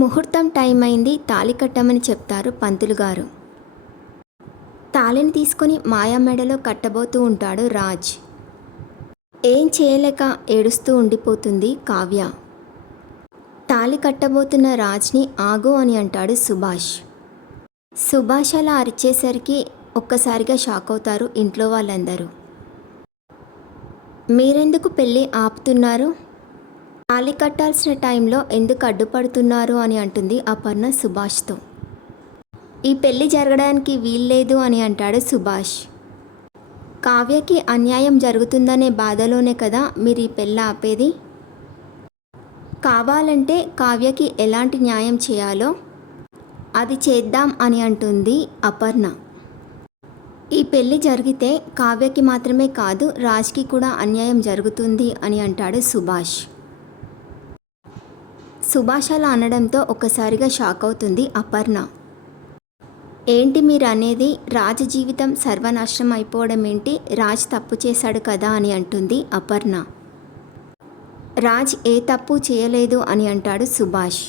ముహూర్తం టైం అయింది, తాళి కట్టమని చెప్తారు పంతులు గారు. తాళిని తీసుకొని మాయా మెడలో కట్టబోతూ ఉంటాడు రాజ్. ఏం చేయలేక ఏడుస్తూ ఉండిపోతుంది కావ్య. తాళి కట్టబోతున్న రాజ్ని ఆగు అని అంటాడు సుభాష్. సుభాష్ అలా అరిచేసరికి ఒక్కసారిగా షాక్ అవుతారు ఇంట్లో వాళ్ళందరూ. మీరెందుకు పెళ్ళి ఆపుతున్నారు? తాళి కట్టాల్సిన టైంలో ఎందుకు అడ్డుపడుతున్నారు అని అంటుంది అపర్ణ సుభాష్తో. ఈ పెళ్ళి జరగడానికి వీల్లేదు అని అంటాడు సుభాష్. కావ్యకి అన్యాయం జరుగుతుందనే బాధలోనే కదా మీరు ఈ పెళ్ళి ఆపేది. కావాలంటే కావ్యకి ఎలాంటి న్యాయం చేయాలో అది చేద్దాం అని అంటుంది అపర్ణ. ఈ పెళ్ళి జరిగితే కావ్యకి మాత్రమే కాదు రాజ్కి కూడా అన్యాయం జరుగుతుంది అని అంటాడు సుభాష్. సుభాష్ అలా అనడంతో ఒక్కసారిగా షాక్ అవుతుంది అపర్ణ. ఏంటి మీరు అనేది? రాజ్ జీవితం సర్వనాశనం అయిపోవడం ఏంటి? రాజ్ తప్పు చేశాడు కదా అని అంటుంది అపర్ణ. రాజ్ ఏ తప్పు చేయలేదు అని అంటాడు సుభాష్.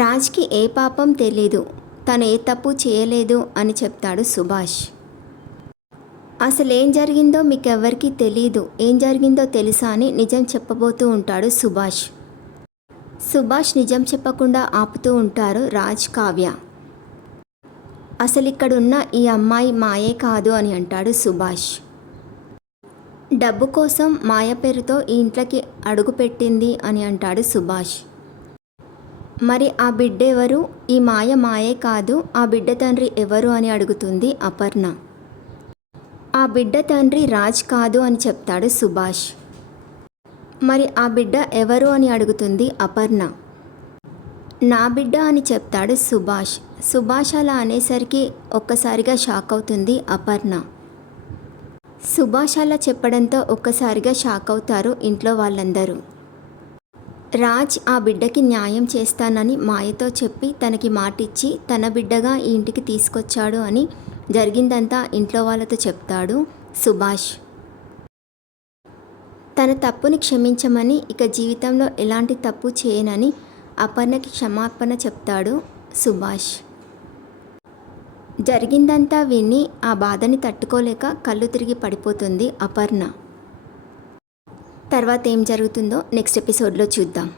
రాజ్కి ఏ పాపం తెలీదు, తను ఏ తప్పు చేయలేదు అని చెప్తాడు సుభాష్. అసలేం జరిగిందో మీకెవ్వరికీ తెలీదు, ఏం జరిగిందో తెలుసా అని నిజం చెప్పబోతూ ఉంటాడు సుభాష్. సుభాష్ నిజం చెప్పకుండా ఆపుతూ ఉంటారు రాజ్, కావ్య. అసలు ఇక్కడున్న ఈ అమ్మాయి మాయే కాదు అని అంటాడు సుభాష్. డబ్బు కోసం మాయ పేరుతో ఈ ఇంట్లోకి అడుగు పెట్టింది అని అంటాడు సుభాష్. మరి ఆ బిడ్డ ఎవరు? ఈ మాయే కాదు, ఆ బిడ్డ తండ్రి ఎవరు అని అడుగుతుంది అపర్ణ. ఆ బిడ్డ తండ్రి రాజ్ కాదు అని చెప్తాడు సుభాష్. మరి ఆ బిడ్డ ఎవరు అని అడుగుతుంది అపర్ణ. నా బిడ్డ అని చెప్తాడు సుభాష్. సుభాష్ అలా అనేసరికి ఒక్కసారిగా షాక్ అవుతుంది అపర్ణ. సుభాష్ అలా చెప్పడంతో ఒక్కసారిగా షాక్ అవుతారు ఇంట్లో వాళ్ళందరూ. రాజ్ ఆ బిడ్డకి న్యాయం చేస్తానని మాయతో చెప్పి తనకి మాటిచ్చి తన బిడ్డగా ఈ ఇంటికి తీసుకొచ్చాడు అని జరిగిందంతా ఇంట్లో వాళ్ళతో చెప్తాడు సుభాష్. తన తప్పుని క్షమించమని, ఇక జీవితంలో ఎలాంటి తప్పు చేయనని అపర్ణకి క్షమాపణ చెప్తాడు సుభాష్. జరిగిందంతా విని ఆ బాధని తట్టుకోలేక కళ్ళు తిరిగి పడిపోతుంది అపర్ణ. తర్వాత ఏం జరుగుతుందో నెక్స్ట్ ఎపిసోడ్లో చూద్దాం.